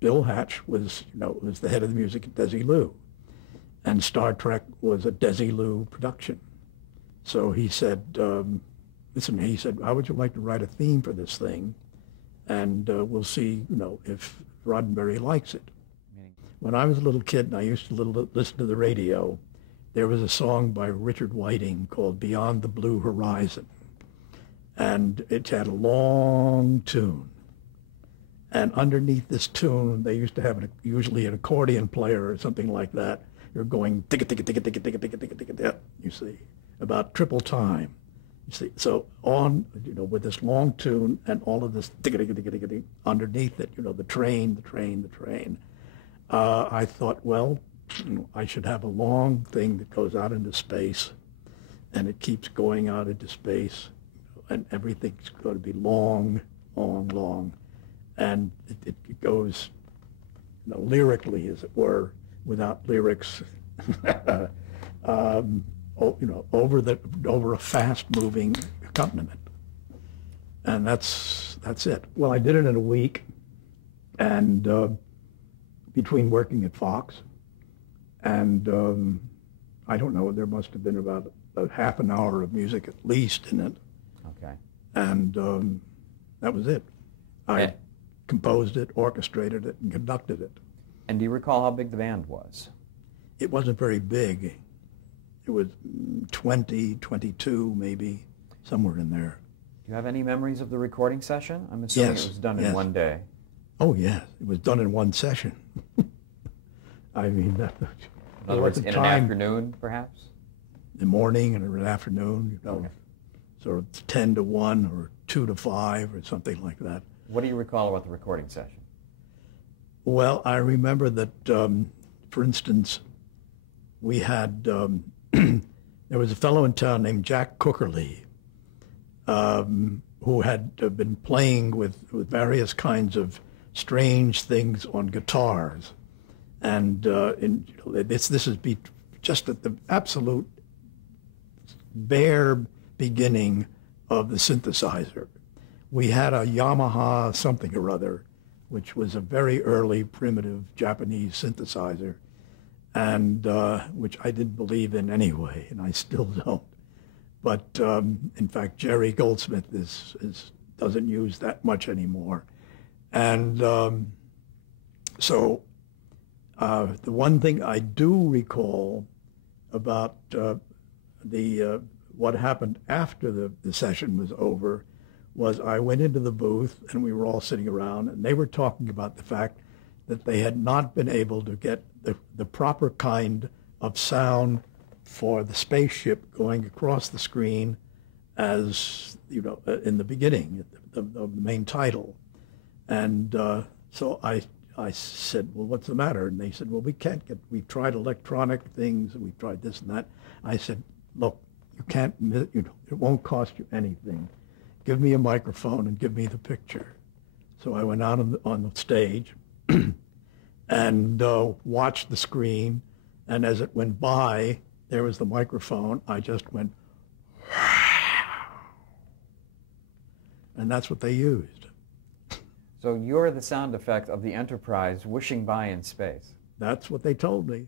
Bill Hatch was, was the head of the music at Desilu, and Star Trek was a Desilu production. So he said, listen, he said, how would you like to write a theme for this thing? And we'll see, if Roddenberry likes it. When I was a little kid and I used to listen to the radio, there was a song by Richard Whiting called Beyond the Blue Horizon. And it had a long tune. And underneath this tune, they used to have usually an accordion player or something like that. You're going ticka ticka ticka ticka ticka ticka ticka ticka ticka, you see, about triple time. You see, so on, with this long tune and all of this ticka ticka ticka ticka ticka underneath it, the train. I thought, well, I should have a long thing that goes out into space, and it keeps going out into space, and everything's going to be long, long, long. And it goes, lyrically, as it were, without lyrics, over a fast-moving accompaniment, and that's it. Well, I did it in a week, and between working at Fox, and I don't know, there must have been about a half an hour of music at least in it. Okay. And that was it. I composed it, orchestrated it, and conducted it. And do you recall how big the band was? It wasn't very big. It was 20, 22 maybe, somewhere in there. Do you have any memories of the recording session? I'm assuming Yes, it was done in yes. one day. Oh, yes. It was done in one session. I mean, In other words, in an afternoon, perhaps? The morning and an afternoon, Okay. sort of 10 to 1 or 2 to 5 or something like that. What do you recall about the recording session? Well, I remember that, for instance, we had, there was a fellow in town named Jack Cookerly, who had been playing with various kinds of strange things on guitars. And this is just at the absolute bare beginning of the synthesizer. We had a Yamaha something or other, which was a very early primitive Japanese synthesizer, and which I didn't believe in anyway, and I still don't. But in fact, Jerry Goldsmith doesn't use that much anymore. And so the one thing I do recall about what happened after the session was over was I went into the booth and we were all sitting around and they were talking about the fact that they had not been able to get the proper kind of sound for the spaceship going across the screen as, in the beginning, the main title. And so I said, well, what's the matter? And they said, well, we've tried electronic things and we've tried this and that. I said, look, you can't, it won't cost you anything. Give me a microphone and give me the picture. So I went out on the stage and watched the screen. And as it went by, there was the microphone. I just went, and that's what they used. So you're the sound effect of the Enterprise whooshing by in space. That's what they told me.